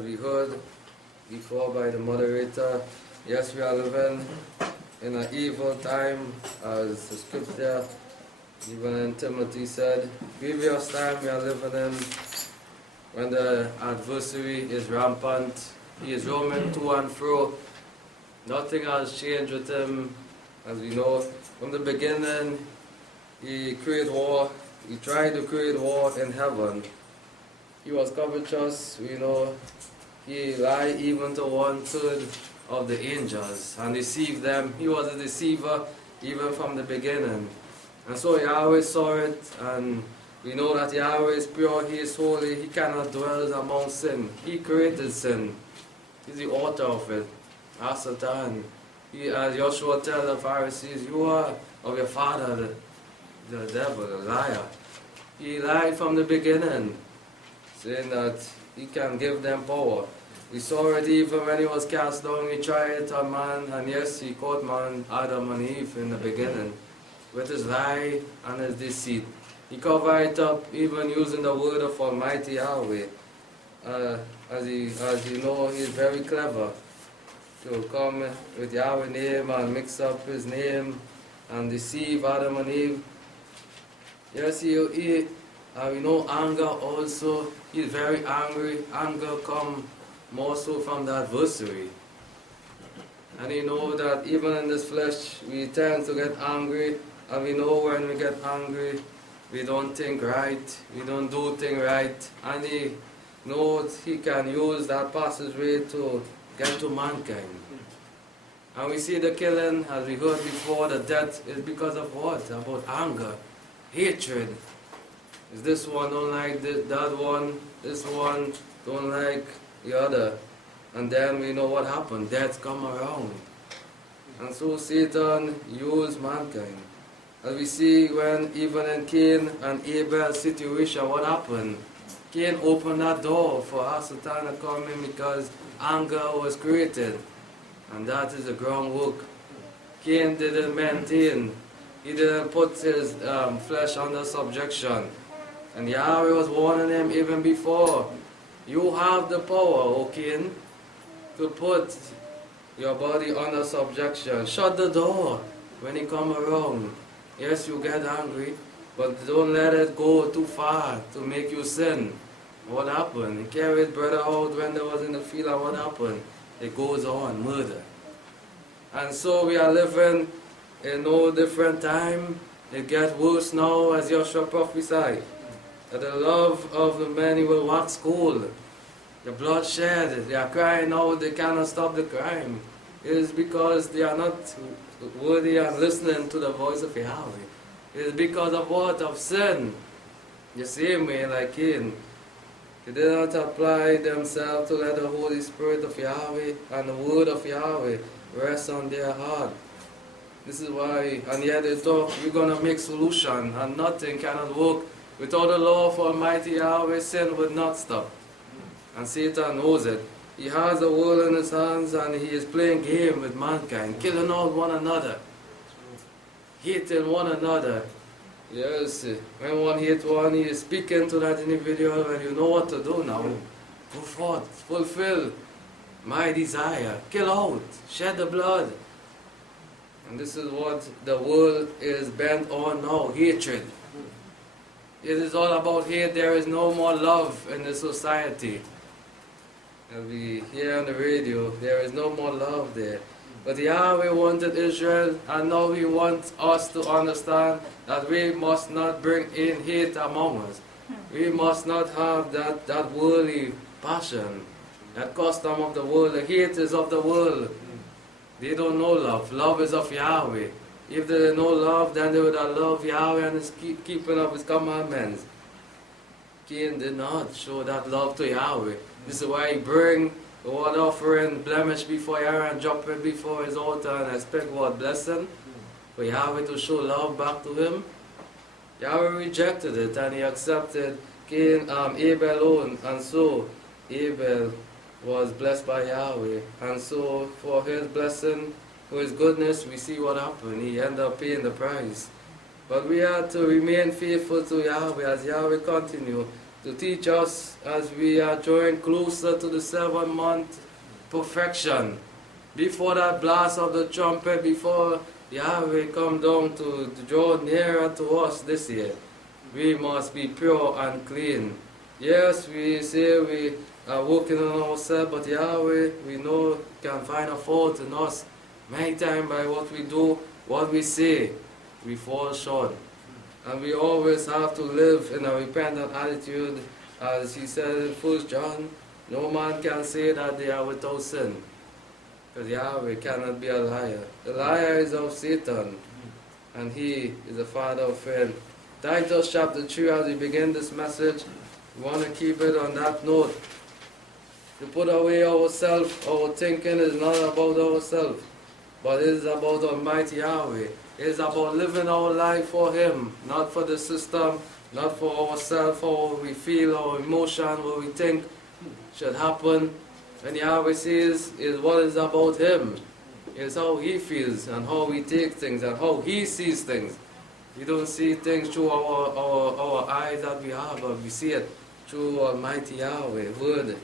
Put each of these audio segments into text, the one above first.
as we heard before by the moderator, yes, we are living in an evil time, as the scripture, even in Timothy said, previous time we are living in when the adversary is rampant, he is roaming to and fro. Nothing has changed with him, as we know. From the beginning, he created war. He tried to create war in heaven. He was covetous, we know. He lied even to 1/3 of the angels and deceived them. He was a deceiver even from the beginning. And so Yahweh saw it, and we know that Yahweh is pure, He is holy, He cannot dwell among sin. He created sin. He's the author of it. As Satan. As Joshua tells the Pharisees, you are of your father, the devil, the liar. He lied from the beginning, saying that he can give them power. We saw it even when he was cast down, he tried it on man, and yes, he caught man, Adam and Eve in the beginning, with his lie and his deceit. He covered it up even using the word of Almighty Yahweh. As you know, he is very clever to come with Yahweh's name and mix up his name and deceive Adam and Eve. Yes, and we know anger also. He is very angry. Anger comes more so from the adversary. And you know that even in this flesh, we tend to get angry. And we know when we get angry, we don't think right. We don't do things right. And he knows he can use that passageway to get to mankind. And we see the killing, as we heard before, the death is because of what? About anger, hatred. Is this one don't like that one, this one don't like the other. And then we know what happened, death come around. And so Satan used mankind. As we see when even in Cain and Abel's situation, what happened? Cain opened that door for Satan to come in because anger was created. And that is the groundwork. Cain didn't maintain. He didn't put his flesh under subjection. And Yahweh was warning him even before. You have the power, O Cain, to put your body under subjection. Shut the door when he come around. Yes, you get angry, but don't let it go too far to make you sin. What happened? He carried brother out when they was in the field, and what happened? It goes on, murder. And so we are living in no different time. It gets worse now, as Joshua prophesied, that the love of the many will wax cold. The bloodshed, they are crying out, they cannot stop the crime. It is because they are not worthy and listening to the voice of Yahweh. It is because of what? Of sin. The same way like Cain. They did not apply themselves to let the Holy Spirit of Yahweh and the word of Yahweh rest on their heart. This is why, and yet they thought we're going to make solution, and nothing cannot work. Without the law of Almighty Yahweh, sin would not stop. And Satan knows it. He has the world in his hands, and he is playing game with mankind, killing out one another, hating one another. Yes, when one hates one, he is speaking to that individual, and you know what to do now. Go forth, fulfill my desire, kill out, shed the blood. And this is what the world is bent on now, hatred. It is all about hate. There is no more love in the society. And we hear on the radio, there is no more love there. But Yahweh wanted Israel, and now He wants us to understand that we must not bring in hate among us. We must not have that worldly passion, that custom of the world. The hate is of the world. They don't know love. Love is of Yahweh. If they didn't know love, then they would have loved Yahweh and His keeping of His commandments. Cain did not show that love to Yahweh. This is why he bring the word offering blemish before Yahweh and drop it before His altar and expect what? Blessing? For Yahweh to show love back to him? Yahweh rejected it, and He accepted Abel alone, and so Abel was blessed by Yahweh. And so for his blessing, for his goodness, we see what happened. He ended up paying the price. But we have to remain faithful to Yahweh as Yahweh continue to teach us as we are drawing closer to the 7-month perfection. Before that blast of the trumpet, before Yahweh come down to draw nearer to us this year, we must be pure and clean. Yes, we say we are working on ourselves, but Yahweh, we know, can find a fault in us. Many times by what we do, what we say, we fall short. And we always have to live in a repentant attitude. As he said in 1 John, no man can say that they are without sin, because Yahweh cannot be a liar. The liar is of Satan, and he is the father of sin. Titus chapter 3, as we begin this message, we want to keep it on that note. To put away ourselves, our thinking is not about ourselves, but it is about Almighty Yahweh. It is about living our life for Him, not for the system, not for ourselves, for what we feel, our emotion, what we think should happen. When Yahweh says, is what is about Him. It's how He feels and how He takes things and how He sees things. We don't see things through our eyes that we have, but we see it through Almighty Yahweh, Word.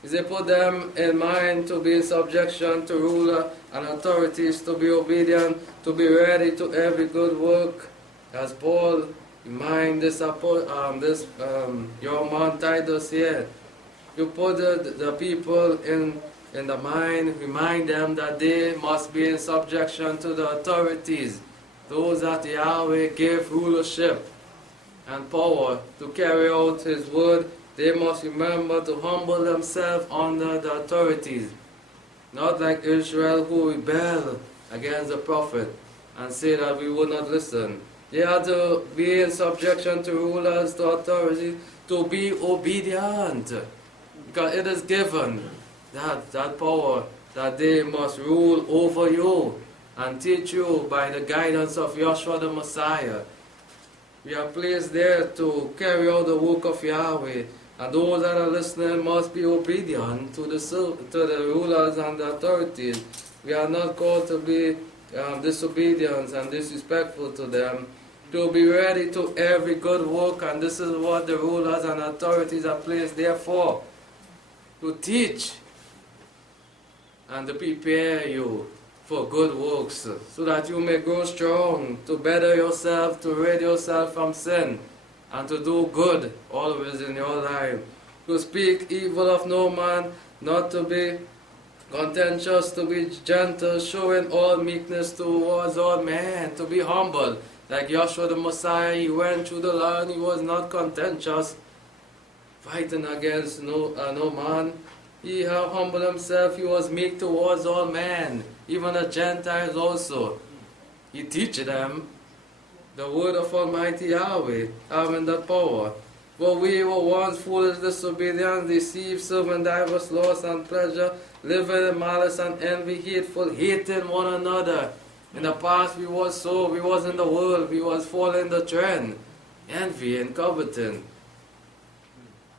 He said, put them in mind to be in subjection to ruler and authorities, to be obedient, to be ready to every good work. As Paul remind your man Titus here, you put the people in the mind, remind them that they must be in subjection to the authorities, those that Yahweh gave rulership and power to carry out His word. They must remember to humble themselves under the authorities, not like Israel who rebelled against the prophet and say that we would not listen. They are to be in subjection to rulers, to authorities, to be obedient, because it is given that power that they must rule over you and teach you by the guidance of Yahshua the Messiah. We are placed there to carry out the work of Yahweh. And those that are listening must be obedient to the rulers and the authorities. We are not called to be disobedient and disrespectful to them. To be ready to every good work, and this is what the rulers and authorities are placed there for. To teach and to prepare you for good works, so that you may grow strong, to better yourself, to rid yourself from sin, and to do good always in your life. To speak evil of no man, not to be contentious, to be gentle, showing all meekness towards all men, to be humble. Like Yahshua the Messiah, He went through the land, He was not contentious, fighting against no man. He humbled Himself, He was meek towards all men, even the Gentiles also. He teaches them the word of Almighty Yahweh, having the power. For we were once foolish, disobedient, deceived, serving diverse lusts and pleasure, living in malice and envy, hateful, hating one another. In the past we was in the world, we was following the trend, envy and coveting,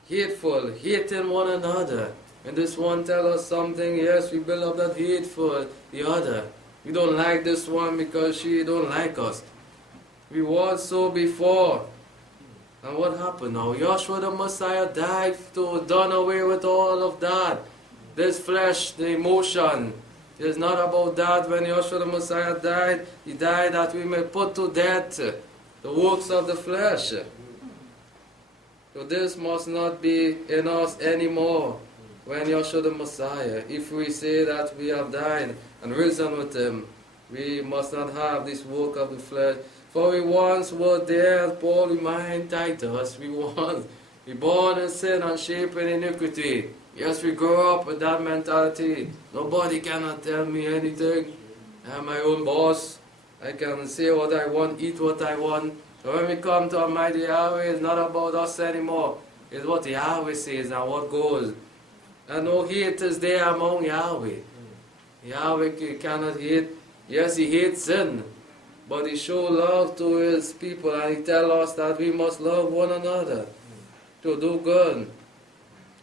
hateful, hating one another. And this one tell us something, yes, we build up that hate for the other. We don't like this one because she don't like us. We was so before. And what happened now? Yahshua the Messiah died to done away with all of that. This flesh, the emotion. It's not about that. When Yahshua the Messiah died, He died that we may put to death the works of the flesh. So this must not be in us anymore when Yahshua the Messiah. If we say that we have died and risen with Him, we must not have this work of the flesh. For we once were there, as Paul reminds Titus, we born in sin and shaped in iniquity. Yes, we grow up with that mentality. Nobody cannot tell me anything. I'm my own boss. I can say what I want, eat what I want. So when we come to Almighty Yahweh, it's not about us anymore. It's what Yahweh says and what goes. And no hate is there among Yahweh. Yahweh cannot hate. Yes, He hates sin. But He shows love to His people, and He tells us that we must love one another to do good.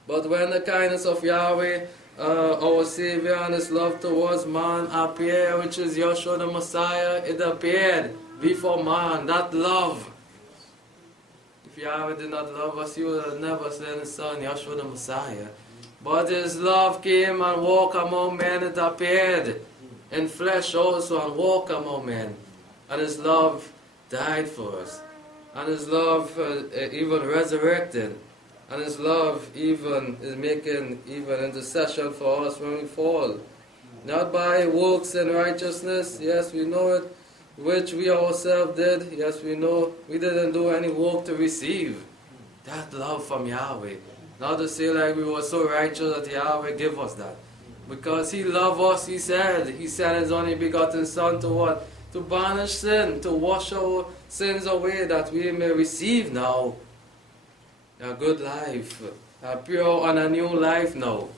But when the kindness of Yahweh, our Savior, and His love towards man appear, which is Yahshua the Messiah, it appeared before man, that love. If Yahweh did not love us, He would have never sent His Son, Yeshua the Messiah. But His love came and walked among men. It appeared in flesh also and walked among men. And His love died for us. And His love even resurrected. And His love even is making even intercession for us when we fall. Not by works and righteousness, yes, we know it, which we ourselves did. Yes, we know we didn't do any work to receive that love from Yahweh. Not to say like we were so righteous that Yahweh give us that. Because He loved us, He sent His only begotten Son to what? To banish sin, to wash our sins away, that we may receive now a good life, a pure and a new life now,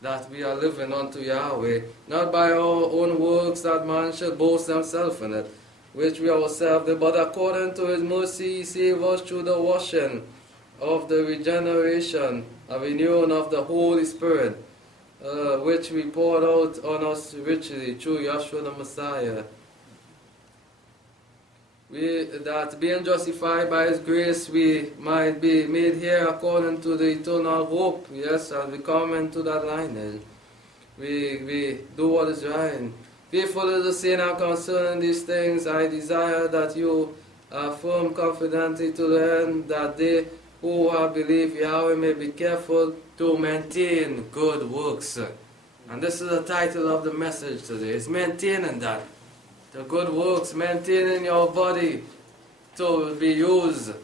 that we are living unto Yahweh, not by our own works that man should boast himself in it, which we ourselves did, but according to His mercy He saved us through the washing of the regeneration, a renewing of the Holy Spirit, which we poured out on us richly through Yeshua the Messiah. That being justified by His grace, we might be made here according to the eternal hope. Yes, and we come into that lineage. We do what is right. Faithful is the saying concerning these things. I desire that you affirm confidently to the end, that they who have believed Yahweh may be careful to maintain good works. And this is the title of the message today. It's maintaining that. The good works, maintaining your body to be used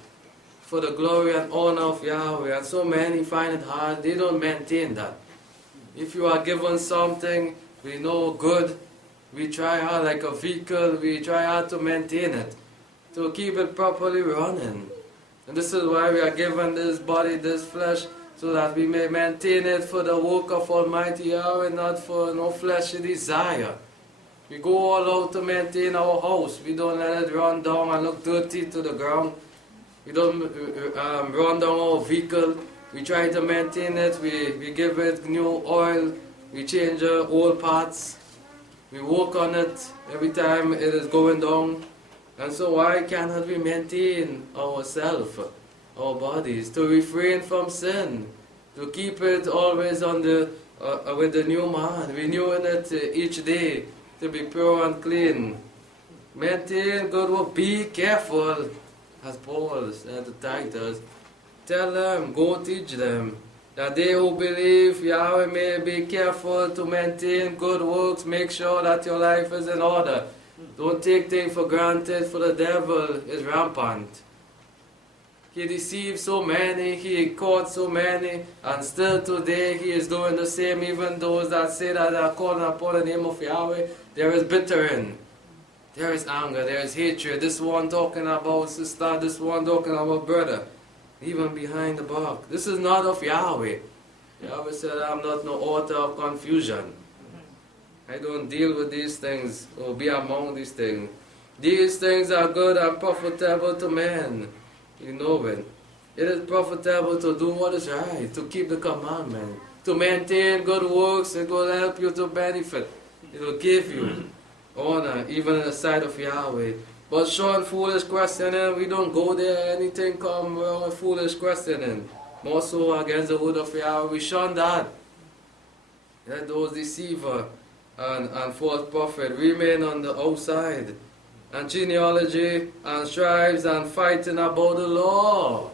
for the glory and honor of Yahweh. And so many find it hard, they don't maintain that. If you are given something, we know good, we try hard like a vehicle, we try hard to maintain it, to keep it properly running. And this is why we are given this body, this flesh, so that we may maintain it for the work of Almighty Yahweh, not for no fleshly desire. We go all out to maintain our house. We don't let it run down and look dirty to the ground. We don't run down our vehicle. We try to maintain it. We give it new oil. We change old parts. We work on it every time it is going down. And so why cannot we maintain ourselves, our bodies, to refrain from sin, to keep it always on with the new man, renewing it each day, to be pure and clean. Maintain good work. Be careful, as Paul said to Titus. Tell them, go teach them, that they who believe Yahweh may be careful to maintain good works. Make sure that your life is in order. Don't take things for granted, for the devil is rampant. He deceived so many, he caught so many, and still today he is doing the same. Even those that say that they are calling upon the name of Yahweh, there is bittering, there is anger, there is hatred. This one talking about sister, this one talking about brother, even behind the back. This is not of Yahweh. Yahweh said, I am not no author of confusion. I don't deal with these things or be among these things. These things are good and profitable to men. You know it. It is profitable to do what is right, to keep the commandment, to maintain good works. It will help you to benefit. It will give you honor, even in the sight of Yahweh. But showing foolish questioning, we don't go there. Anything come wrong with foolish questioning. More so against the word of Yahweh, we shun that. Let those deceiver and false prophet remain on the outside. And genealogy and stripes and fighting about the law.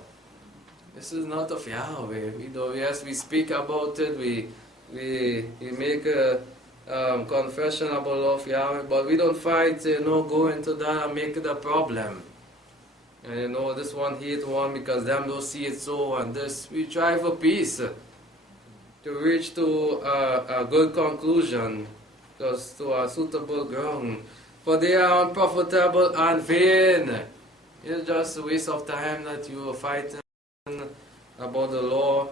This is not of Yahweh. Yes, we speak about it. We make a confession about the law of Yahweh, but we don't fight. Go into that and make it a problem. And this one hate one because them don't see it so, and this. We try for peace to reach to a good conclusion, just to a suitable ground. For they are unprofitable and vain. It's just a waste of time that you are fighting about the law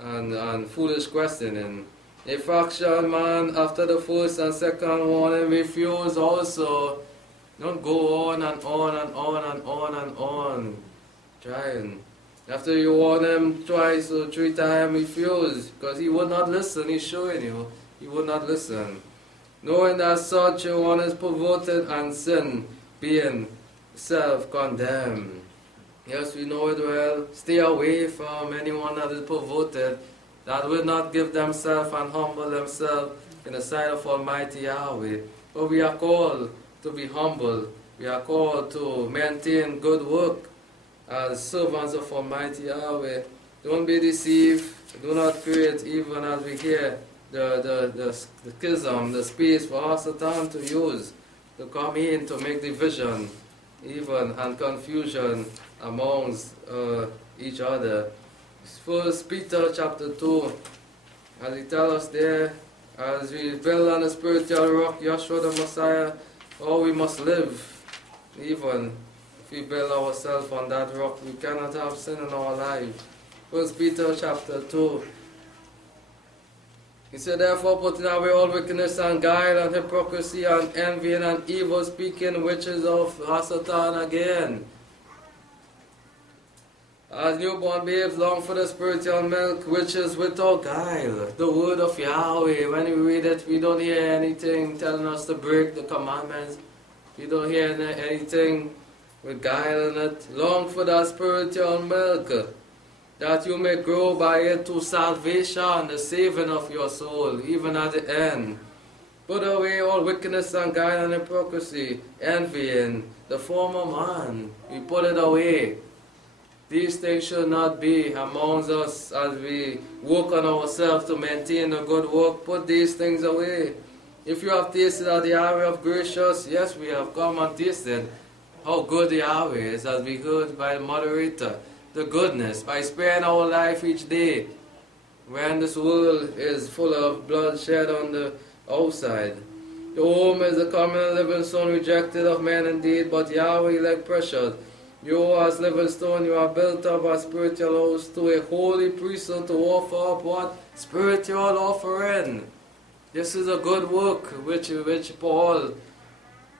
and foolish questioning. A fraction man after the first and second warning refuse also. Don't go on and on and on and on and on. Trying. After you warn him twice or 3 times, refuse. Because he would not listen. He's showing you. He would not listen. Knowing that such one is perverted and sin, being self-condemned. Yes, we know it well. Stay away from anyone that is perverted, that will not give themselves and humble themselves in the sight of Almighty Yahweh. But we are called to be humble. We are called to maintain good work as servants of Almighty Yahweh. Don't be deceived. Do not create, even as we hear, the schism, the space for Satan to use, to come in to make division, even, and confusion amongst each other. First Peter chapter 2, as he tells us there, as we build on the spiritual rock, Yeshua the Messiah, how we must live. Even if we build ourselves on that rock, we cannot have sin in our life. First Peter chapter 2. He said, therefore putting away all wickedness and guile and hypocrisy and envy and evil speaking, which is of Satan again. As newborn babes long for the spiritual milk, which is without guile, the word of Yahweh. When we read it, we don't hear anything telling us to break the commandments. We don't hear anything with guile in it. Long for that spiritual milk, that you may grow by it to salvation, the saving of your soul, even at the end. Put away all wickedness and guile and hypocrisy, envying, the former man. We put it away. These things should not be amongst us as we work on ourselves to maintain a good work. Put these things away. If you have tasted of the Yahweh of gracious, yes, we have come and tasted how good the Yahweh is, as we heard by the moderator. The goodness, by sparing our life each day, when this world is full of bloodshed on the outside. The home is the common living stone, rejected of men indeed, but Yahweh like precious. You as living stone, you are built up a spiritual house to a holy priesthood to offer up what? Spiritual offering. This is a good work which Paul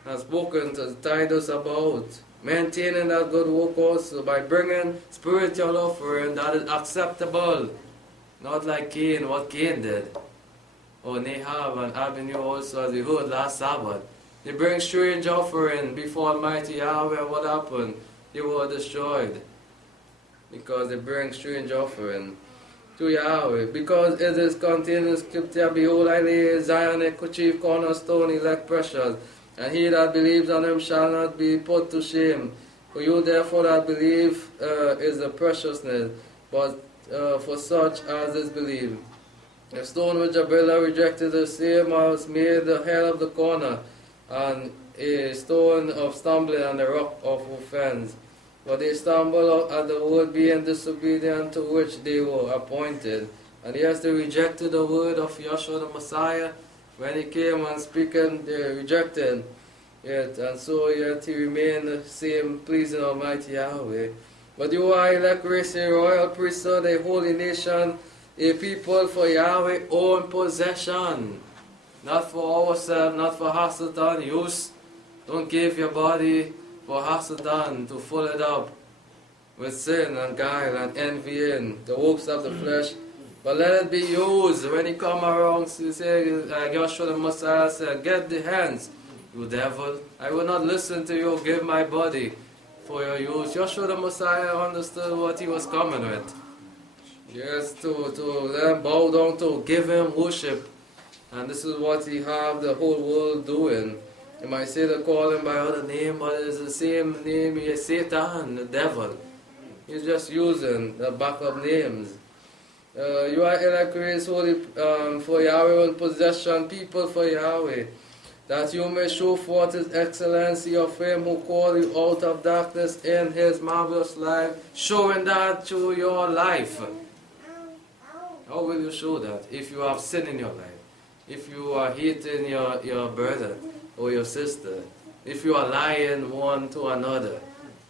has spoken to Titus about. Maintaining that good work also by bringing spiritual offering that is acceptable. Not like Cain, what Cain did. Or Nahab and Abihu also, as we heard last Sabbath. They bring strange offering before Almighty Yahweh. What happened? They were destroyed. Because they bring strange offering to Yahweh. Because it is contained in Scripture, behold, I lay Zion a chief cornerstone, elect precious. And he that believes on him shall not be put to shame. For you therefore that believe is the preciousness, but for such as is believed. The stone which GABRIEL rejected, the same was made the head of the corner, and a stone of stumbling and a rock of offense. For they stumbled at the word, being disobedient to which they were appointed. And yes, they rejected the word of Yeshua the Messiah. When he came and speaking, they rejected it, and so yet he remained the same, pleasing Almighty Yahweh. But you are elect race, a royal priesthood, a holy nation, a people for Yahweh own possession. Not for ourselves, not for Hasatan use. Don't give your body for Hasatan to fill it up with sin and guile and envying, the works of the flesh. But let it be used when he come around to say, Yeshua the Messiah said, get the hands, you devil. I will not listen to you, give my body for your use. Yeshua the Messiah understood what he was coming with. Yes, to them bow down to give him worship. And this is what he have the whole world doing. You might say they call him by other name, but it's the same name. He is Satan, the devil. He's just using the backup names. You are elect race, holy for Yahweh and possession, people for Yahweh, that you may show forth his excellency of him who called you out of darkness in his marvelous light, showing that through your life. How will you show that? If you have sin in your life, if you are hating your brother or your sister, if you are lying one to another,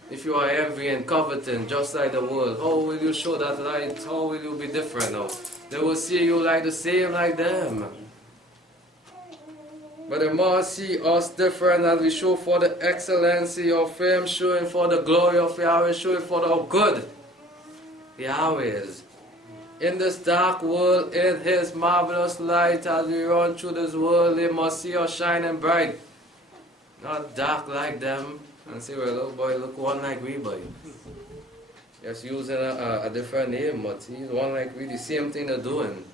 if you are envying, coveting, just like the world, how will you show that light? How will you be different now? They will see you like the same like them. But they must see us different as we show for the excellency of him, showing for the glory of Yahweh, showing for the good Yahweh is. In this dark world, in his marvelous light, as we run through this world, they must see us shining bright. Not dark like them. And say, well, oh boy, look one like we, boy. Just using a different name, but he's one like we the same thing they're doing.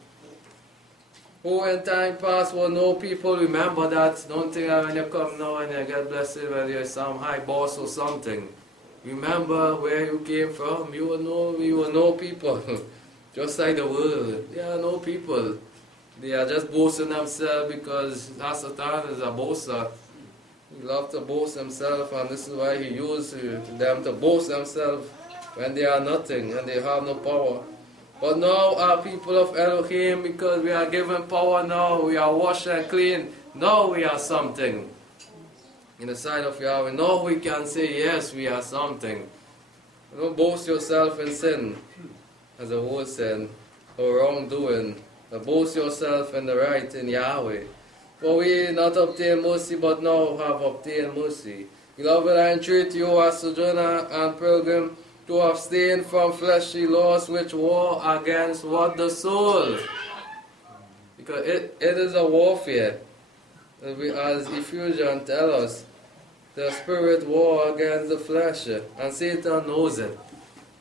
Who in time past will know people remember that. Don't think that when you come now and you get blessed when you're some high boss or something. Remember where you came from. You will know people. Just like the world. They are no people. They are just boasting themselves because Satan is a boaster. He loves to boast himself, and this is why he uses them to boast themselves when they are nothing and they have no power. But now our people of Elohim, because we are given power now, we are washed and clean, now we are something. In the sight of Yahweh, now we can say, yes, we are something. Don't boast yourself in sin, as the word said, or wrongdoing. But boast yourself in the right in Yahweh. For we not obtain mercy, but now have obtained mercy. Beloved, I entreat you as sojourner and pilgrim, to abstain from fleshly laws which war against what the soul. Because it is a warfare. As Ephesians tell us, the spirit war against the flesh, and Satan knows it.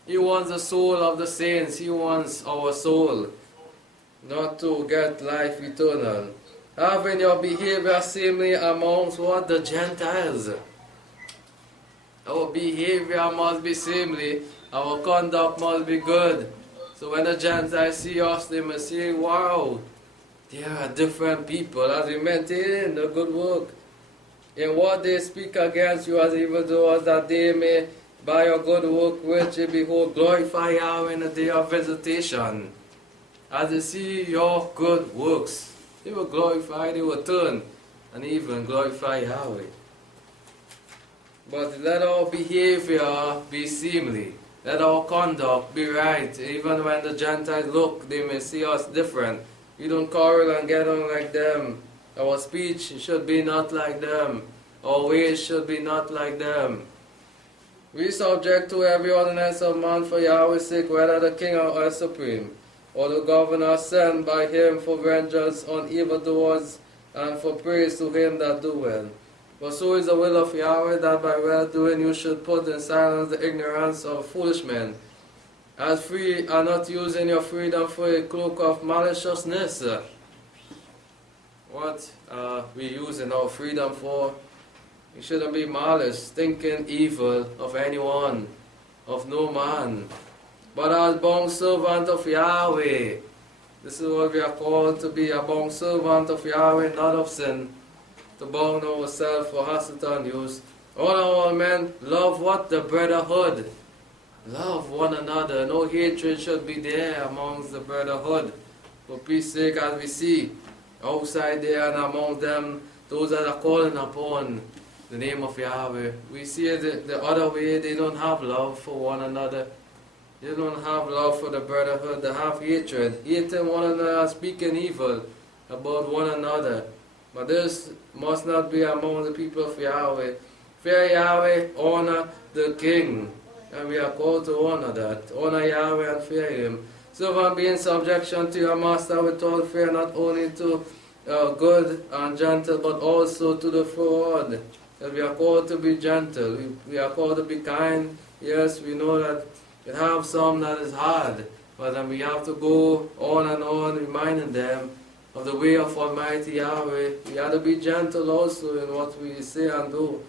He wants the soul of the saints. He wants our soul, not to get life eternal. Having your behavior seemly amongst what the Gentiles. Our behavior must be seemly. Our conduct must be good. So when the Gentiles see us, they must say, wow, they are different people as we maintain the good work. In what they speak against you as evildoers, that they may, by your good work, which they behold, glorify Yahweh in the day of visitation. As they see your good works, they will glorify, they will turn, and even glorify Yahweh. But let our behavior be seemly. Let our conduct be right. Even when the Gentiles look, they may see us different. We don't quarrel and get on like them. Our speech should be not like them. Our ways should be not like them. We subject to every ordinance of man for Yahweh's sake, whether the king or supreme, or the governor sent by him for vengeance on evildoers, and for praise to him that do well. For so is the will of Yahweh, that by well-doing you should put in silence the ignorance of foolish men, as free are not using your freedom for a cloak of maliciousness. What are we using our freedom for? We shouldn't be malice, thinking evil of anyone, of no man, but as bondservant of Yahweh. This is what we are called to be, a bondservant of Yahweh, not of sin. To bound ourselves for Hasatan use. All men love what? The brotherhood. Love one another. No hatred should be there amongst the brotherhood. For peace sake, as we see outside there and among them, those that are calling upon the name of Yahweh. We see it the other way. They don't have love for one another. They don't have love for the brotherhood. They have hatred. Hating one another, speaking evil about one another. But this must not be among the people of Yahweh. Fear Yahweh, honor the king. And we are called to honor that. Honor Yahweh and fear him. Servant, be in subjection to your master with all fear, not only to good and gentle, but also to the forward. That we are called to be gentle. We are called to be kind. Yes, we know that we have some that is hard. But then we have to go on and on, reminding them of the way of Almighty Yahweh. We have to be gentle also in what we say and do.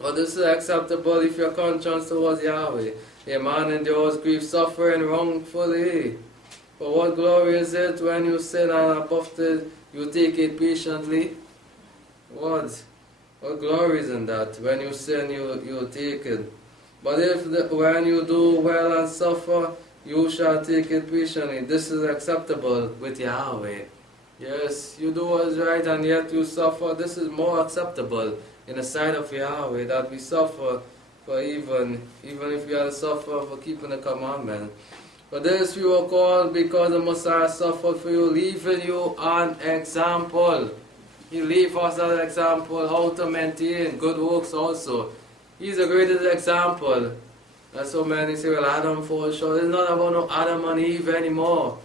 But this is acceptable if your conscience towards Yahweh. A man endures grief, suffering wrongfully. For what glory is it when you sin and are buffeted, you take it patiently? What glory is in that? When you sin, you take it. But when you do well and suffer, you shall take it patiently. This is acceptable with Yahweh. Yes, you do what is right and yet you suffer. This is more acceptable in the sight of Yahweh, that we suffer for even if we are to suffer for keeping the commandment. For this we were called because the Messiah suffered for you, leaving you an example. He leaves us an example how to maintain good works also. He's the greatest example. And so many say, well, Adam falls short. It's not about no Adam and Eve anymore.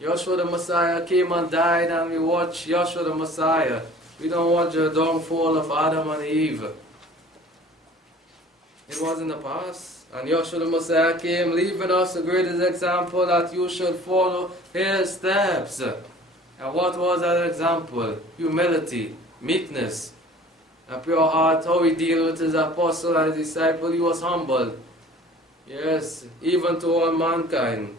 Yeshua the Messiah came and died, and we watch Yeshua the Messiah. We don't watch the downfall of Adam and Eve. It was in the past, And Yeshua the Messiah came, leaving us the greatest example that you should follow his steps. And what was that example? Humility, meekness, a pure heart, how he dealt with his apostle and his disciple. He was humble. Yes, even to all mankind.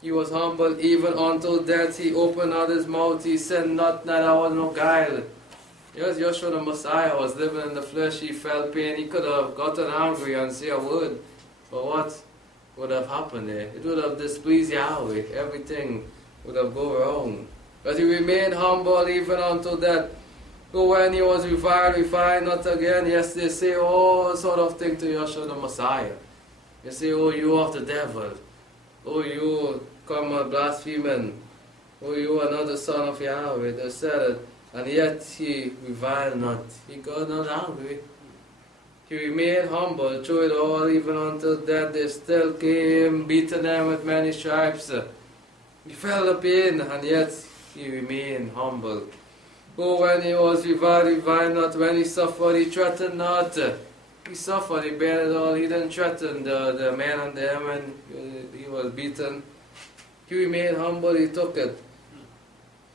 He was humble even until death. He opened not his mouth. He said not that I was no guile. Yes, Yeshua the Messiah was living in the flesh. He felt pain. He could have gotten angry and say a word. But what would have happened there? It would have displeased Yahweh. Everything would have gone wrong. But he remained humble even until death. So when he was reviled not again. Yes, they say all sort of things to Yeshua the Messiah. They say, oh, you of the devil. Oh, you come blaspheming. Oh, you are not the son of Yahweh. They said it. And yet he reviled not. He got not angry. He remained humble through it all, even until death. They still came, beating them with many stripes. He felt the pain, and yet he remained humble. Oh, when he was reviled not. When he suffered, he threatened not. He suffered, he bared it all. He didn't threaten the men and them, and he was beaten. He remained humble, he took it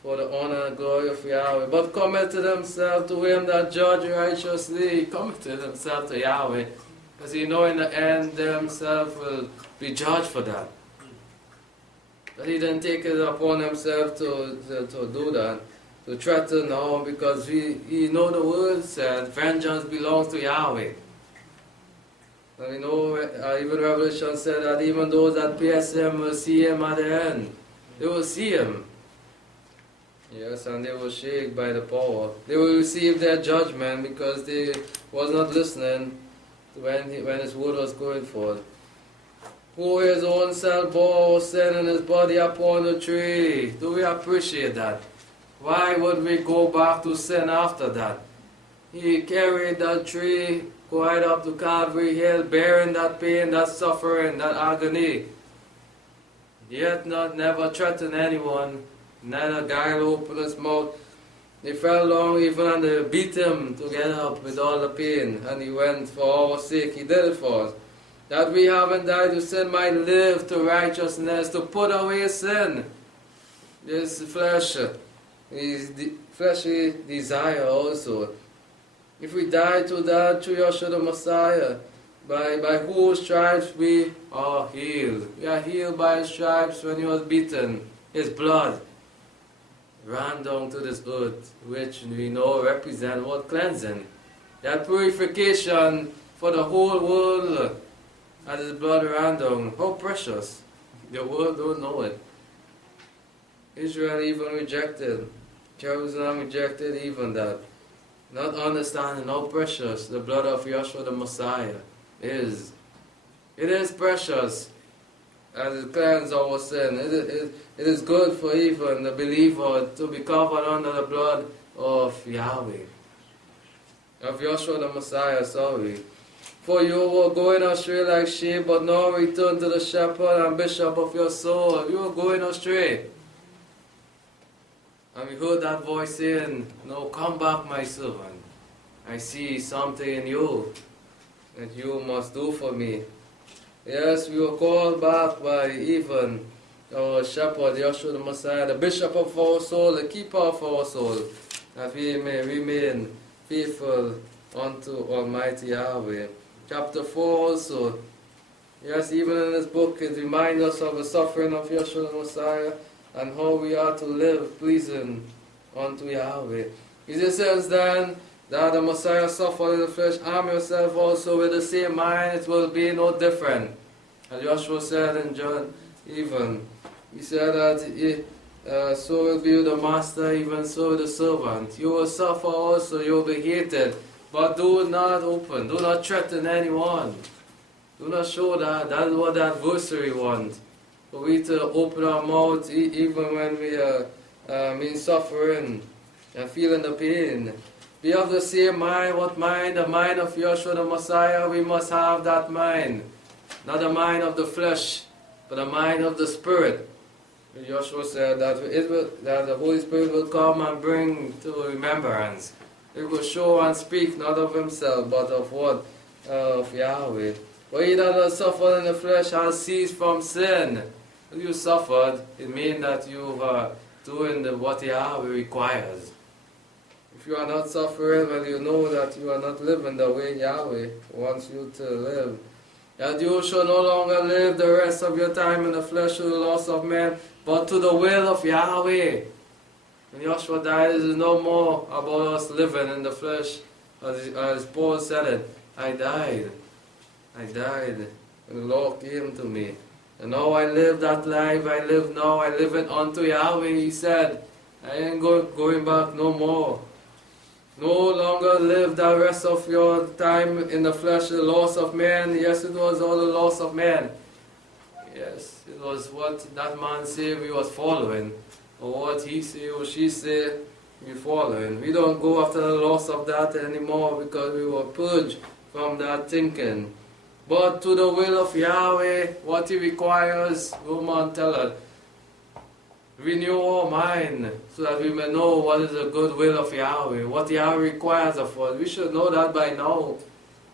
for the honor and glory of Yahweh. But committed himself to him that judge righteously. He committed himself to Yahweh, because he know in the end himself will be judged for that. But he didn't take it upon himself to do that, to threaten, no, because he know the word said, vengeance belongs to Yahweh. And we know, even Revelation said that even those that pierce him will see him at the end. They will see him. Yes, and they will shake by the power. They will receive their judgment because they was not listening when his word was going forth. Who his own self bore our sin in his body upon the tree. Do we appreciate that? Why would we go back to sin after that? He carried that tree quite up to Calvary Hill, bearing that pain, that suffering, that agony. Yet never threatened anyone, neither guile opened his mouth. They fell down even and they beat him to get up with all the pain. And he went for our sake, he did it for us. That we haven't died to sin might live to righteousness, to put away sin. This flesh is the fleshly desire also. If we die to that through Yeshua the Messiah, by whose stripes we are healed. We are healed by his stripes when he was beaten. His blood ran down to this earth, which we know represent what cleansing. That purification for the whole world as his blood ran down. How precious. The world don't know it. Israel even rejected. Jerusalem rejected even that. Not understanding how precious the blood of Yeshua the Messiah is. It is precious as it cleanses our sin. It is good for even the believer to be covered under the blood of Yahweh. Of Yeshua the Messiah, sorry. For you were going astray like sheep, but now return to the shepherd and bishop of your soul. You were going astray. And we heard that voice saying, no, come back, my servant. I see something in you that you must do for me. Yes, we were called back by even our shepherd, Yeshua the Messiah, the bishop of our soul, the keeper of our soul, that we may remain faithful unto Almighty Yahweh. Chapter 4 also. Yes, even in this book, it reminds us of the suffering of Yeshua the Messiah, and how we are to live pleasing unto Yahweh. It says then that the Messiah suffered in the flesh. Arm yourself also with the same mind, it will be no different. As Joshua said in John, even, he said that so will be the master, even so the servant. You will suffer also, you will be hated. But do not open, do not threaten anyone. Do not show that. That is what the adversary wants. For we to open our mouth even when we are in suffering and feeling the pain. Be of the same mind. What mind? The mind of Yeshua the Messiah. We must have that mind. Not the mind of the flesh, but the mind of the Spirit. Yeshua said that that the Holy Spirit will come and bring to remembrance. It will show and speak not of himself, but of what? Of Yahweh. But he that has suffered in the flesh has ceased from sin. If you suffered, it means that you are doing what Yahweh requires. If you are not suffering, well, you know that you are not living the way Yahweh wants you to live. That you shall no longer live the rest of your time in the flesh to the loss of men, but to the will of Yahweh. When Joshua died, it is no more about us living in the flesh. As Paul said it, I died, and the Lord came to me. And now I live that life, I live now, I live it unto Yahweh, he said. I ain't going back no more. No longer live the rest of your time in the flesh, the loss of man. Yes, it was all the loss of man. Yes, it was what that man said we was following. Or what he say or she say, we following. We don't go after the loss of that anymore because we were purged from that thinking. But to the will of Yahweh, what he requires, Roman tell us, renew our mind so that we may know what is the good will of Yahweh, what Yahweh requires of us. We should know that by now.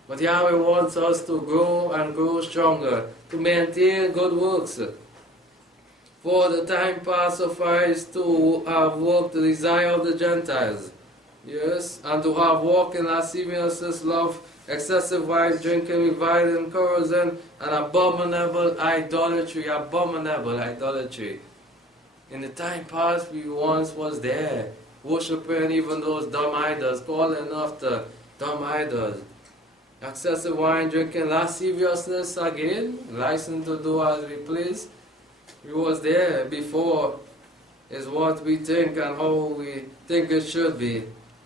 But Yahweh wants us to grow and grow stronger, to maintain good works. For the time past suffice to have worked the desire of the Gentiles. Yes, and to have walked in lasciviousness, love, excessive wine drinking, reviling, carousing, and abominable idolatry. In the time past, we once was there, worshiping even those dumb idols, calling after dumb idols. Excessive wine drinking, lasciviousness again, license to do as we please. We was there before, is what we think and how we think it should be.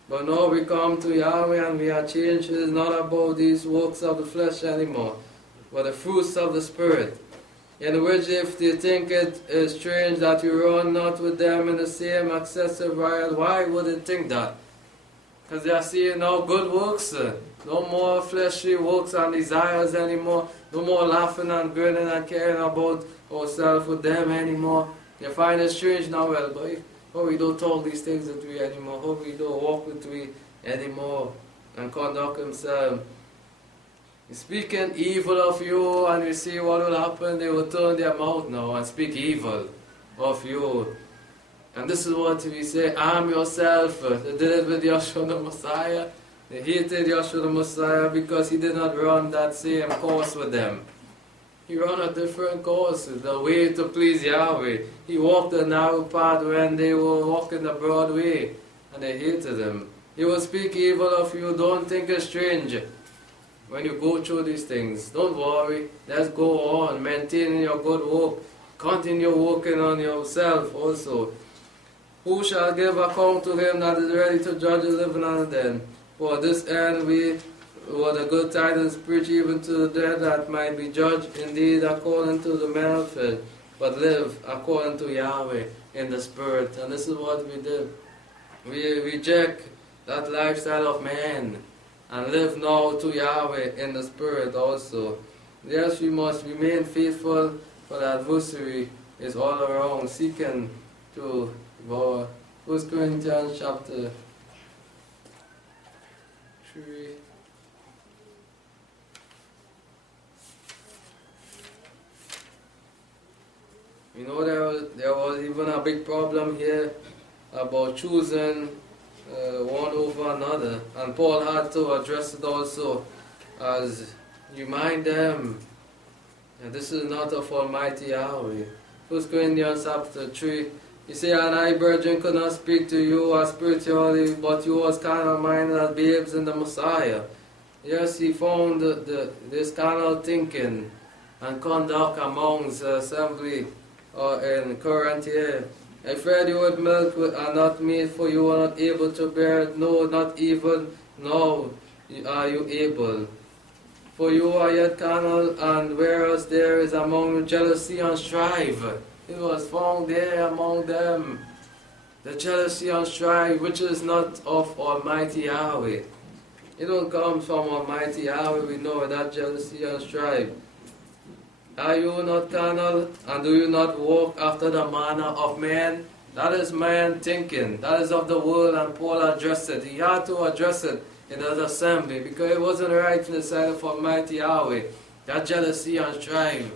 But now we come to Yahweh and we are changed. It is not about these works of the flesh anymore, but the fruits of the Spirit. In which if they think it is strange that you run not with them in the same excessive riot, why would they think that? Because they are seeing now good works, no more fleshly works and desires anymore, no more laughing and grinning and caring about ourselves with them anymore. You find it strange now, well, boy, how we don't talk these things with we anymore, how we don't walk with we anymore and conduct himself. Speaking evil of you, and you see what will happen, they will turn their mouth now and speak evil of you. And this is what we say, arm yourself. They did it with Yeshua the Messiah. They hated Yeshua the Messiah because he did not run that same course with them. He ran a different course, the way to please Yahweh. He walked the narrow path when they were walking the broad way, and they hated him. He will speak evil of you. Don't think it's strange when you go through these things. Don't worry. Let's go on, maintaining your good work. Continue working on yourself also. Who shall give account to him that is ready to judge the living and the dead? For this end we were the good tidings preach even to the dead, that might be judged indeed according to the manner of it, but live according to Yahweh in the Spirit. And this is what we did. We reject that lifestyle of man and live now to Yahweh in the Spirit also. Yes, we must remain faithful, for the adversary is all around seeking to devour. 1 Corinthians chapter 3. You know, there was even a big problem here about choosing one over another, and Paul had to address it also as remind them that this is not of Almighty Yahweh. 1 Corinthians chapter 3, he said, and I, brethren, could not speak to you as spiritually, but you as carnal minded as babes in the Messiah. Yes, he found this carnal thinking and conduct amongst the assembly in Corinth here. I fed you with milk and not meat, for you are not able to bear it. No, not even now are you able. For you are yet carnal, and whereas there is among you jealousy and strife. It was found there among them. The jealousy and strife, which is not of Almighty Yahweh. It don't come from Almighty Yahweh, we know that jealousy and strife. Are you not carnal, and do you not walk after the manner of man? That is man thinking. That is of the world, and Paul addressed it. He had to address it in the assembly, because it wasn't right in the sight of Almighty Yahweh that jealousy and strife,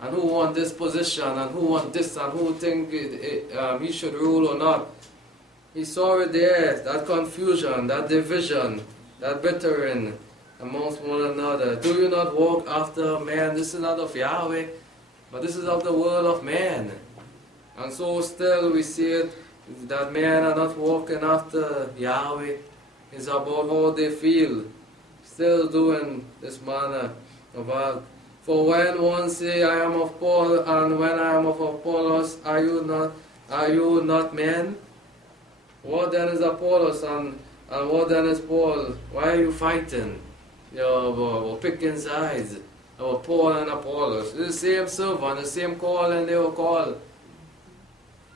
and who want this position, and who want this, and who think he should rule or not. He saw it there, that confusion, that division, that bittering amongst one another. Do you not walk after man? This is not of Yahweh, but this is of the world of man. And so still we see it, that men are not walking after Yahweh. It's about how they feel, still doing this manner of act. For when one say, I am of Paul, and when I am of Apollos, are you not men? What then is Apollos and what then is Paul? Why are you fighting? We're picking sides. Paul and Apollos. It's the same servant, the same calling they were called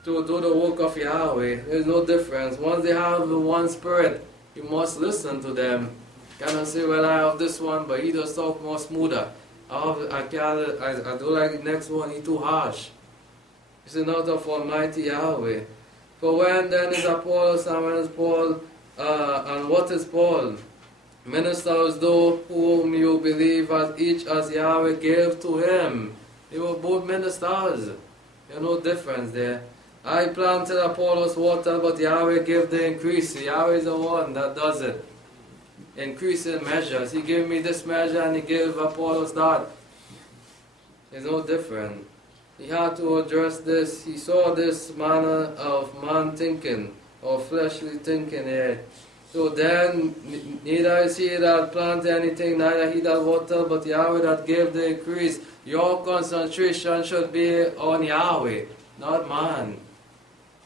to do the work of Yahweh. There's no difference. Once they have the one spirit, you must listen to them. Cannot say, well, I have this one, but he does talk more smoother. I do like the next one, he too harsh. It's not of Almighty Yahweh. For when then is Apollos and when is Paul? And what is Paul? Ministers those whom you believe as each as Yahweh gave to him. They were both ministers. There's no difference there. I planted, Apollos water, but Yahweh gave the increase. Yahweh is the one that does it. Increase in measures. He gave me this measure and he gave Apollos that. There's no difference. He had to address this. He saw this manner of man thinking, or fleshly thinking here. So then, neither is he that planted anything, neither he that watered, but Yahweh that gave the increase. Your concentration should be on Yahweh, not man.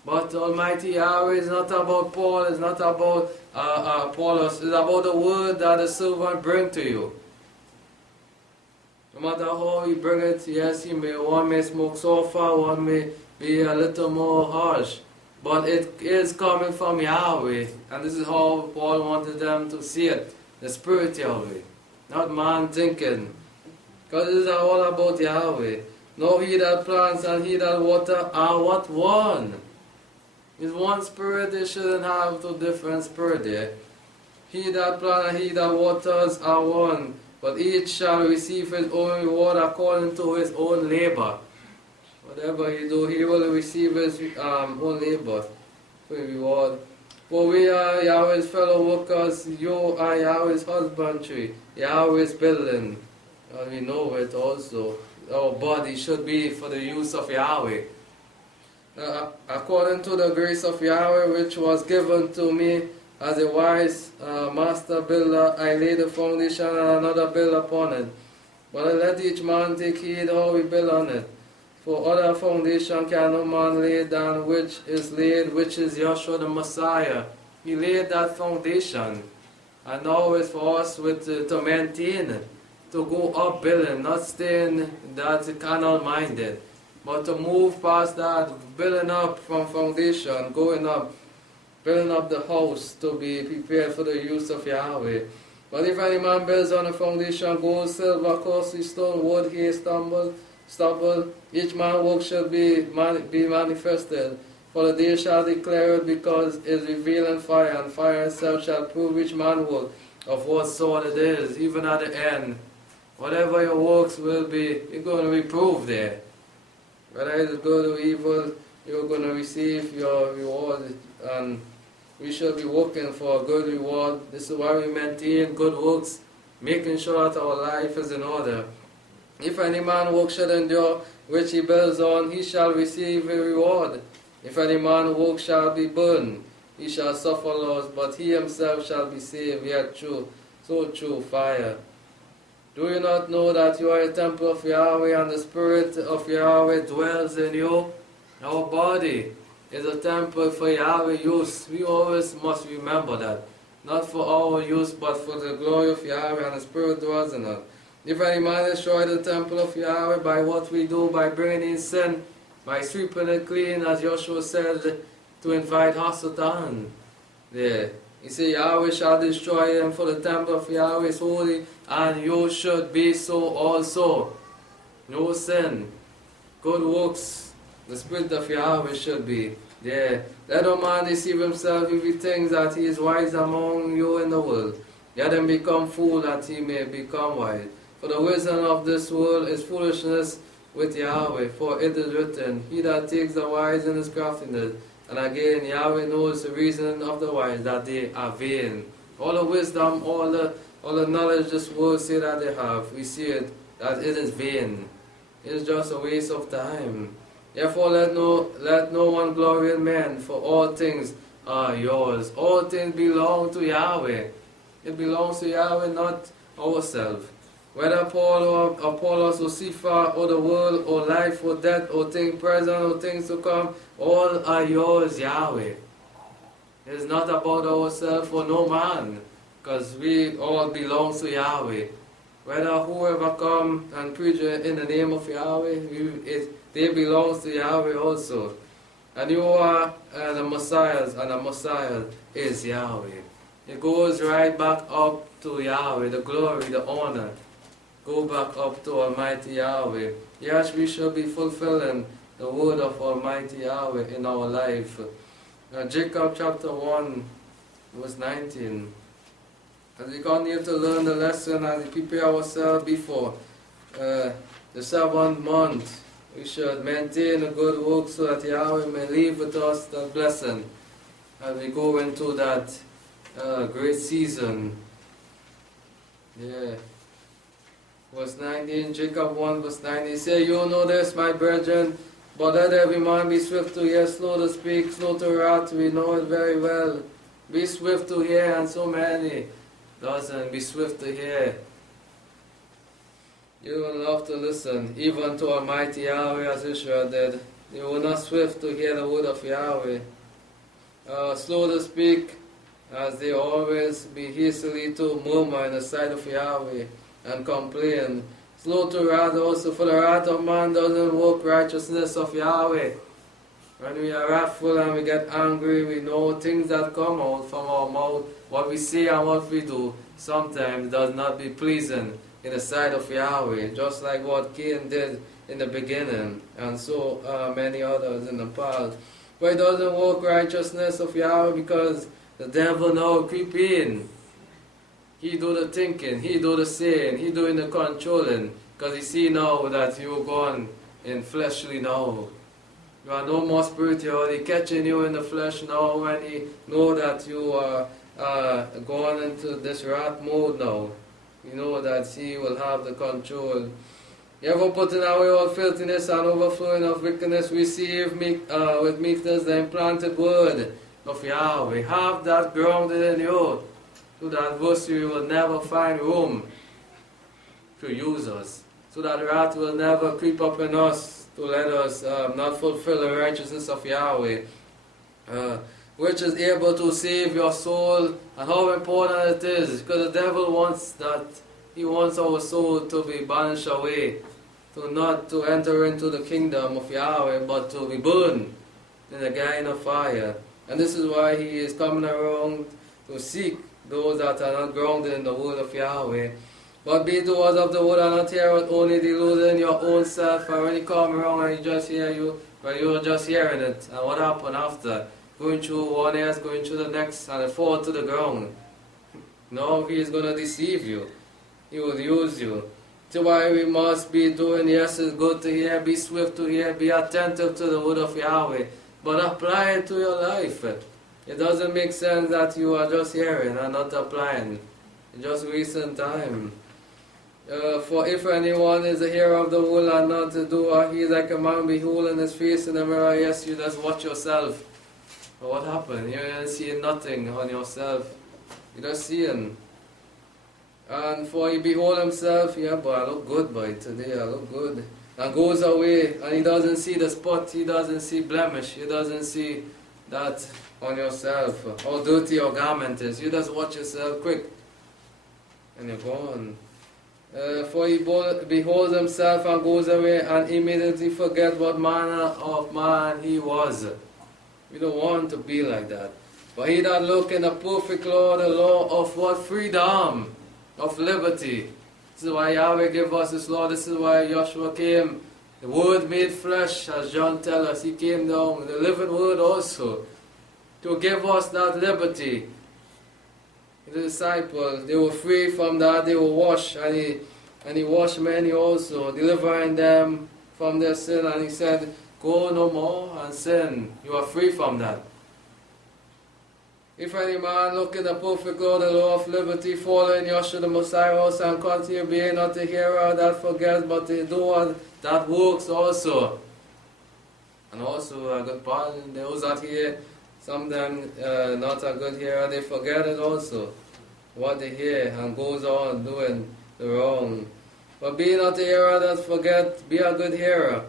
But Almighty Yahweh is not about Paul, it's not about Apollos, it's about the word that the servant bring to you. No matter how he bring it, yes, one may smoke so far, one may be a little more harsh. But it is coming from Yahweh. And this is how Paul wanted them to see it. The Spirit Yahweh. Not man thinking. Because it is all about Yahweh. No, he that plants and he that water are what? One. It's one spirit, they shouldn't have two different spirits there. He that plants and he that waters are one. But each shall receive his own reward according to his own labor. Whatever he do, he will receive his own labor for reward. For we are Yahweh's fellow workers, you are Yahweh's husbandry, Yahweh's building. And we know it also. Our body should be for the use of Yahweh. According to the grace of Yahweh which was given to me as a wise master builder, I laid the foundation and another build upon it. But let each man take heed how we build on it. For other foundation can no man lay than which is laid, which is Yeshua the Messiah. He laid that foundation. And now it's for us to maintain it, to go up building, not staying that carnal-minded, but to move past that, building up from foundation, going up, building up the house to be prepared for the use of Yahweh. But if any man builds on a foundation, gold, silver, costly stone, wood, hay, stubble, each man's work shall be manifested. For the day shall declare it, because it is revealed in fire, and fire itself shall prove each man's work of what sort it is, even at the end. Whatever your works will be, you're going to be proved there. Whether it is good or evil, you're going to receive your reward, and we should be working for a good reward. This is why we maintain good works, making sure that our life is in order. If any man work shall endure, which he builds on, he shall receive a reward. If any man work shall be burned, he shall suffer loss, but he himself shall be saved, yet through fire. Do you not know that you are a temple of Yahweh, and the Spirit of Yahweh dwells in you? Our body is a temple for Yahweh use. We always must remember that. Not for our use, but for the glory of Yahweh, and the Spirit dwells in us. If any man destroy the temple of Yahweh by what we do, by bringing in sin, by sweeping it clean, as Joshua said, to invite Hasatan there. He said, Yahweh shall destroy them, for the temple of Yahweh is holy, and you should be so also. No sin, good works, the Spirit of Yahweh should be there. Let no man deceive himself if he thinks that he is wise among you in the world. Let him become fool that he may become wise. For the wisdom of this world is foolishness with Yahweh. For it is written, He that takes the wise in his craftiness. And again, Yahweh knows the reason of the wise, that they are vain. All the wisdom, all the knowledge this world say that they have, we see it, that it is vain. It is just a waste of time. Therefore let no one glory in men, for all things are yours. All things belong to Yahweh. It belongs to Yahweh, not ourselves. Whether Paul or Apollos or Cephas or the world or life or death or things present or things to come, all are yours, Yahweh. It is not about ourselves or no man, because we all belong to Yahweh. Whether whoever come and preach in the name of Yahweh, they belong to Yahweh also. And you are the Messiahs, and the Messiah is Yahweh. It goes right back up to Yahweh, the glory, the honor. Go back up to Almighty Yahweh. Yes, we shall be fulfilling the word of Almighty Yahweh in our life. Jacob chapter 1, verse 19. As we continue to learn the lesson, as we prepare ourselves before the 7th month, we should maintain a good work so that Yahweh may leave with us the blessing as we go into that great season. Yeah. Verse 19, Jacob 1, verse 19. Say, you know this, my brethren, but let every man be swift to hear, slow to speak, slow to wrath. We know it very well. Be swift to hear, and so many doesn't. Be swift to hear. You will love to listen, even to Almighty Yahweh as Israel did. You were not swift to hear the word of Yahweh. Slow to speak, as they always be hastily to murmur in the sight of Yahweh and complain. Slow to wrath also, for the wrath of man doesn't work righteousness of Yahweh. When we are wrathful and we get angry, we know things that come out from our mouth, what we say and what we do, sometimes does not be pleasing in the sight of Yahweh, just like what Cain did in the beginning, and so many others in the past. But it doesn't work righteousness of Yahweh because the devil now creep in. He do the thinking, he do the saying, he doing the controlling, because he see now that you're gone in fleshly now. You are no more spiritual. He catching you in the flesh now when he know that you are going into this wrath mode now. You know that he will have the control. You ever putting away all filthiness and overflowing of wickedness, receive with meekness the implanted word of Yahweh. Have that grounded in you. So that adversary will never find room to use us. So that wrath will never creep up in us to let us not fulfill the righteousness of Yahweh, which is able to save your soul. And how important it is, because the devil wants that. He wants our soul to be banished away, to not to enter into the kingdom of Yahweh, but to be burned in the gallon of fire. And this is why he is coming around to seek those that are not grounded in the word of Yahweh. But be doers of the word and not hearers only, deluding your own self. And when you come around and you just hear you, when you are just hearing it, and what happened after? Going through one ear, going through the next, and it fall to the ground. No, he is going to deceive you. He will use you. That's why we must be doing, yes, it's good to hear, be swift to hear, be attentive to the word of Yahweh. But apply it to your life. It doesn't make sense that you are just hearing and not applying. You're just wasting time. For if anyone is a hearer of the word and not a doer, he is like a man beholding his face in the mirror. Yes, you just watch yourself. But what happened? You ain't seeing nothing on yourself. You're just seeing. And for he behold himself, yeah, but I look good, boy, today, I look good. And goes away, and he doesn't see the spot, he doesn't see blemish, he doesn't see that on yourself, how dirty your garment is. You just watch yourself quick, and you're gone. For he beholds himself and goes away, and immediately forget what manner of man he was. We don't want to be like that. But he that look in the perfect law, the law of what? Freedom, of liberty. This is why Yahweh gave us this law. This is why Joshua came. The Word made flesh, as John tells us. He came down, the living Word also, to give us that liberty. The disciples, they were free from that, they were washed, and And he washed many also, delivering them from their sin. And he said, go no more and sin. You are free from that. If any man look in the perfect law, the law of liberty, following Yeshua the Messiah also, and continue being not a hearer that forgets, but a doer that works also. And also a good part, those that hear, some of them not a good hearer, they forget it also, what they hear, and goes on doing the wrong. But be not a hearer that forget, be a good hearer,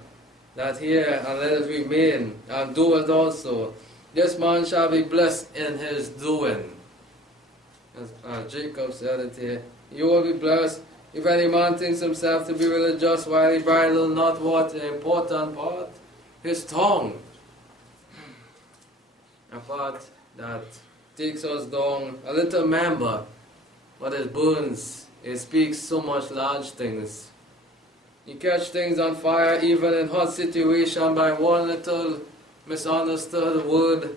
that hear, and let it remain, and do it also. This man shall be blessed in his doing. As Jacob said it here, you will be blessed if any man thinks himself to be religious while he bridle not what the important part? His tongue. A part that takes us down, a little member, but it burns. It speaks so much large things. You catch things on fire even in hot situation by one little misunderstood word.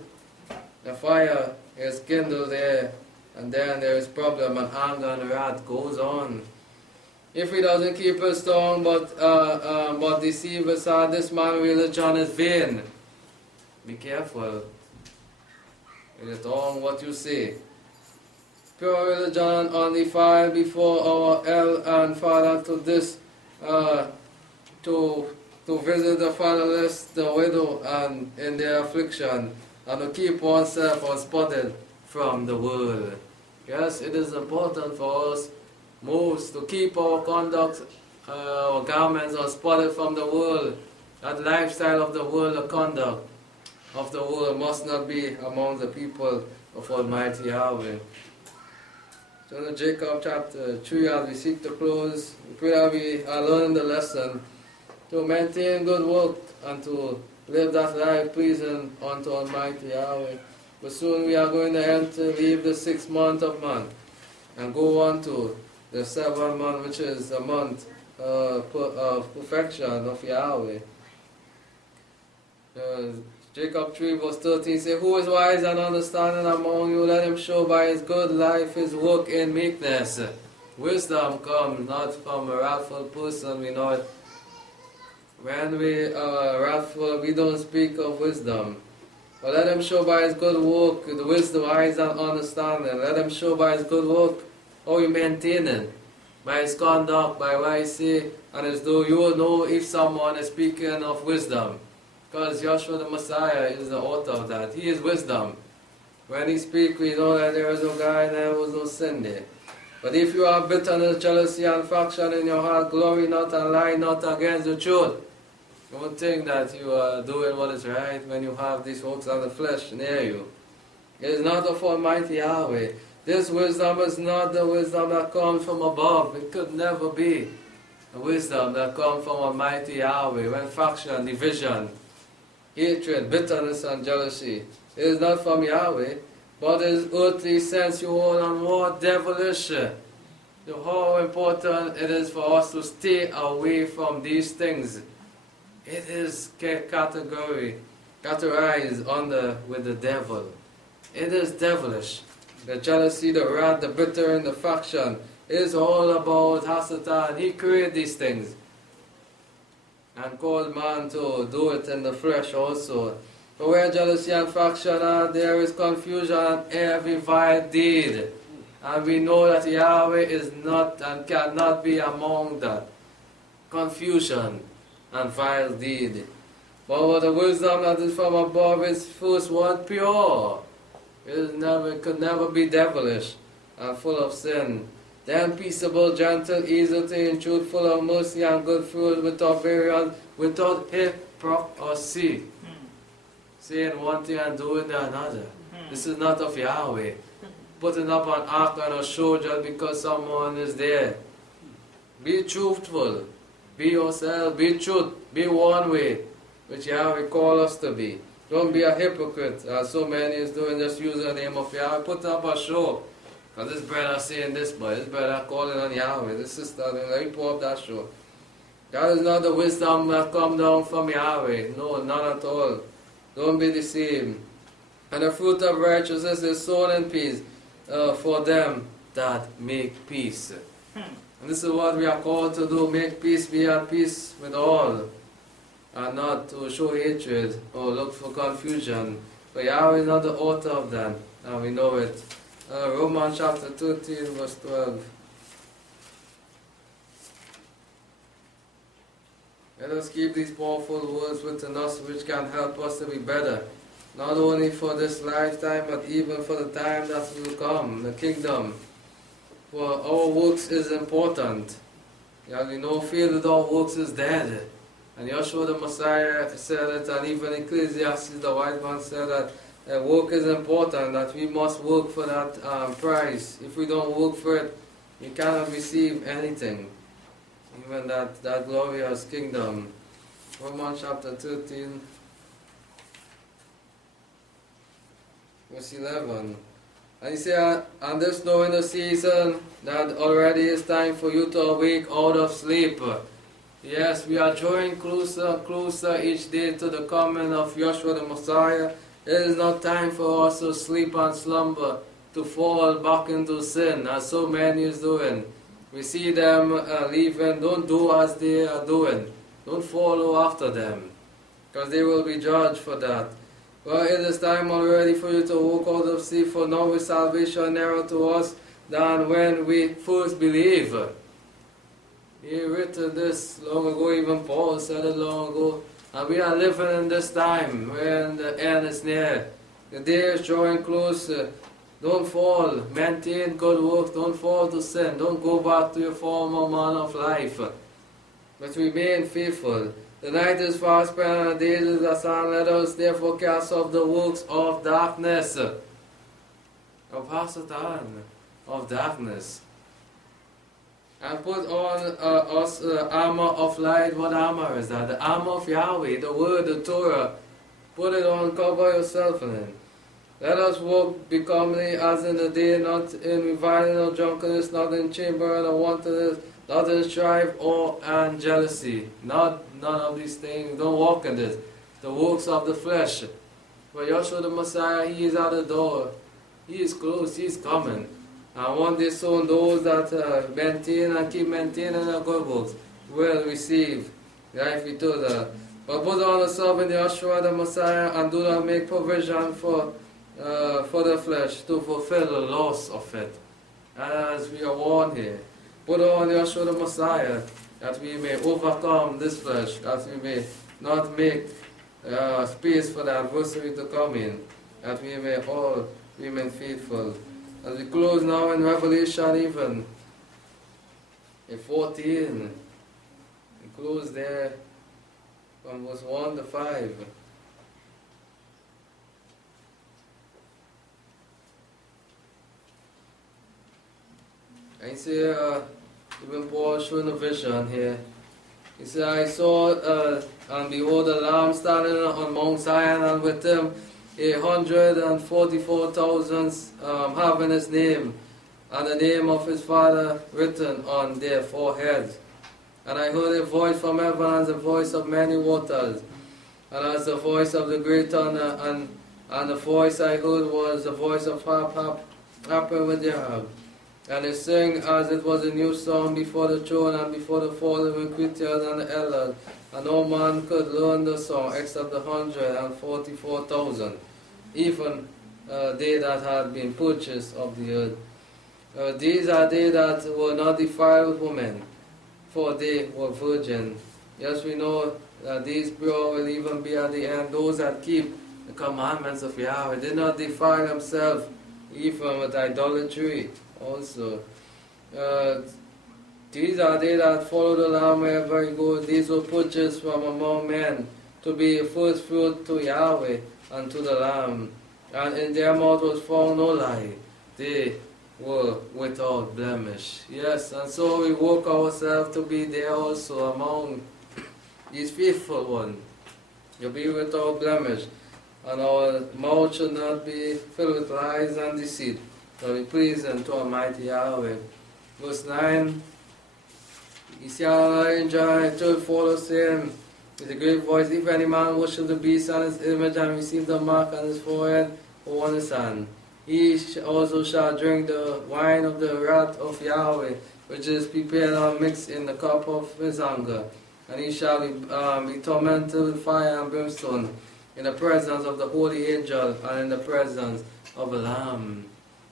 The fire is kindled there, and then there is problem, and anger and wrath goes on. If he doesn't keep his tongue but deceive his heart, this man's religion is vain. Be careful with your tongue, what you say. Pure religion undefiled before our El and Father to this to visit the fatherless, the widow, and in their affliction, and to keep oneself unspotted from the world. Yes, it is important for us most to keep our conduct, our garments unspotted from the world. That lifestyle of the world, the conduct of the world must not be among the people of Almighty Yahweh. So in Jacob chapter 3, as we seek to close, we pray that we are learning the lesson to maintain good work and to live that life pleasing unto Almighty Yahweh. But soon we are going to leave the 6th month of month and go on to the 7th month, which is a month of perfection of Yahweh. Jacob 3 verse 13 says, who is wise and understanding among you? Let him show by his good life his work in meekness. Wisdom comes not from a wrathful person, we know it. When we are wrathful, we don't speak of wisdom. But let him show by his good work, the wisdom, eyes and understanding. Let him show by his good work how he maintain it. By his conduct, by what he say, and as though you will know if someone is speaking of wisdom. Because Yeshua the Messiah is the author of that. He is wisdom. When he speaks, we know that there is no guile, there was no sin there. But if you have bitterness, jealousy, and faction in your heart, glory not and lie not against the truth. Don't think that you are doing what is right when you have these works of the flesh near you. It is not of Almighty Yahweh. This wisdom is not the wisdom that comes from above. It could never be the wisdom that comes from Almighty Yahweh. When faction, division, hatred, bitterness, and jealousy, it is not from Yahweh, but is earthly, sensual, and more devilish. How important it is for us to stay away from these things. It is categorized under with the devil. It is devilish. The jealousy, the wrath, the bitter, and the faction is all about Hasatan. He created these things and called man to do it in the flesh also. For where jealousy and faction are, there is confusion and every vile deed. And we know that Yahweh is not and cannot be among that confusion and vile deed. But the wisdom that is from above is first one pure. It could never be devilish and full of sin. Then peaceable, gentle, easy to attain, truth, full of mercy and good fruit, without variance, without hypocrisy. Saying one thing and doing the another. This is not of Yahweh. Putting up an act on a show just because someone is there. Be truthful. Be yourself, be truth, be one way, which Yahweh call us to be. Don't be a hypocrite, as so many is doing, just using the name of Yahweh. Put up a show. Because this brother saying this, but this brother calling on Yahweh, this sister, let me put up that show. That is not the wisdom that come down from Yahweh. No, not at all. Don't be deceived. And the fruit of righteousness is sown in peace for them that make peace. And this is what we are called to do, make peace, be at peace with all, and not to show hatred or look for confusion. For Yahweh is not the author of that, and we know it. Romans chapter 13, verse 12. Let us keep these powerful words within us, which can help us to be better, not only for this lifetime, but even for the time that will come, the kingdom. For our works is important. Yeah, we know faith without works is dead. And Yeshua the Messiah said it, and even Ecclesiastes, the wise man, said that work is important, that we must work for that prize. If we don't work for it, we cannot receive anything, even that glorious kingdom. Romans chapter 13, verse 11. And he said, and this knowing the season, that already is time for you to awake out of sleep. Yes, we are drawing closer and closer each day to the coming of Yeshua the Messiah. It is not time for us to sleep and slumber, to fall back into sin, as so many is doing. We see them leaving. Don't do as they are doing. Don't follow after them, because they will be judged for that. Well, it is time already for you to walk out of sleep, for now is salvation nearer to us than when we first believe. He written this long ago, even Paul said it long ago. And we are living in this time when the end is near. The day is drawing closer. Don't fall. Maintain good works. Don't fall to sin. Don't go back to your former manner of life. But remain faithful. The night is fast spent and the days is the sun. Let us therefore cast off the works of darkness. Of darkness. And put on us the armor of light. What armor is that? The armor of Yahweh, the word, the Torah. Put it on, cover yourself in it. Let us walk becomingly as in the day, not in reviling or drunkenness, not in chamber and wantonness, not in strife or and jealousy. None of these things. Don't walk in this. The works of the flesh. For Yeshua the Messiah, He is at the door. He is close. He is coming. And one day soon, those that maintain and keep maintaining their good works will receive life eternal. But put on yourself in Yeshua the Messiah, and do not make provision for the flesh to fulfill the loss of it. As we are warned here, put on Yeshua the Messiah, that we may overcome this flesh, that we may not make space for the adversary to come in, that we may all remain faithful. As we close now in Revelation, even in 14, we close there from verse 1 to 5. And he said, even Paul showing a vision here. He said, I saw, and behold, a lamb standing on Mount Zion, and with him 144,000 having his name, and the name of his Father written on their foreheads. And I heard a voice from heaven as the voice of many waters, and as the voice of the great thunder, and the voice I heard was the voice of harping with their harp. And they sang as it was a new song before the throne and before the 4 living creatures and the elders. And no man could learn the song except the 144,000, even they that had been purchased of the earth. These are they that were not defiled with women, for they were virgin. Yes, we know that these pure will even be at the end those that keep the commandments of Yahweh. Did not defile themselves even with idolatry also. These are they that follow the Lamb wherever he goes. These were purchased from among men to be first fruit to Yahweh and to the Lamb. And in their mouth was found no lie. They were without blemish. Yes, and so we work ourselves to be there also among these faithful ones. To be without blemish. And our mouth should not be filled with lies and deceit, but be pleasing to Almighty Yahweh. Verse 9, he shall enjoy to follow him with a great voice. If any man worship the beast and his image and receive the mark on his forehead or on his hand, he also shall drink the wine of the wrath of Yahweh, which is prepared and mixed in the cup of his anger. And he shall be tormented with fire and brimstone in the presence of the holy angel and in the presence of the Lamb.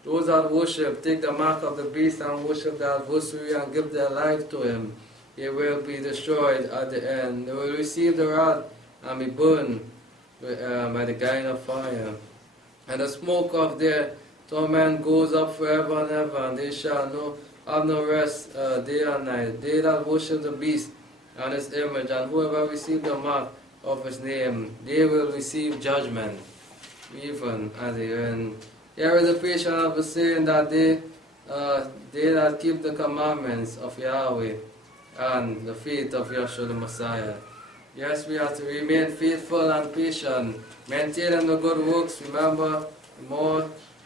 Those that worship, take the mark of the beast and worship the adversary and give their life to him. They will be destroyed at the end. They will receive the wrath and be burned by the kind of fire. And the smoke of their torment goes up forever and ever, and they shall have no rest day and night. They that worship the beast and his image, and whoever receive the mark of his name, they will receive judgment, even at the end. Here is the patient of the saying that they that keep the commandments of Yahweh and the faith of Yeshua the Messiah. Yes, we have to remain faithful and patient, maintaining the good works. Remember,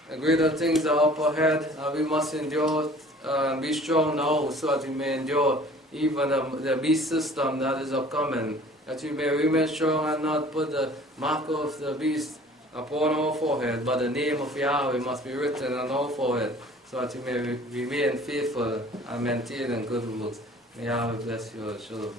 the greater things are up ahead, and we must endure and be strong now so that we may endure even the beast system that is upcoming, that we may remain strong and not put the mark of the beast upon our forehead, but the name of Yahweh must be written on our forehead, so that we may remain faithful and maintain good works. May Yahweh bless you all. Shalom.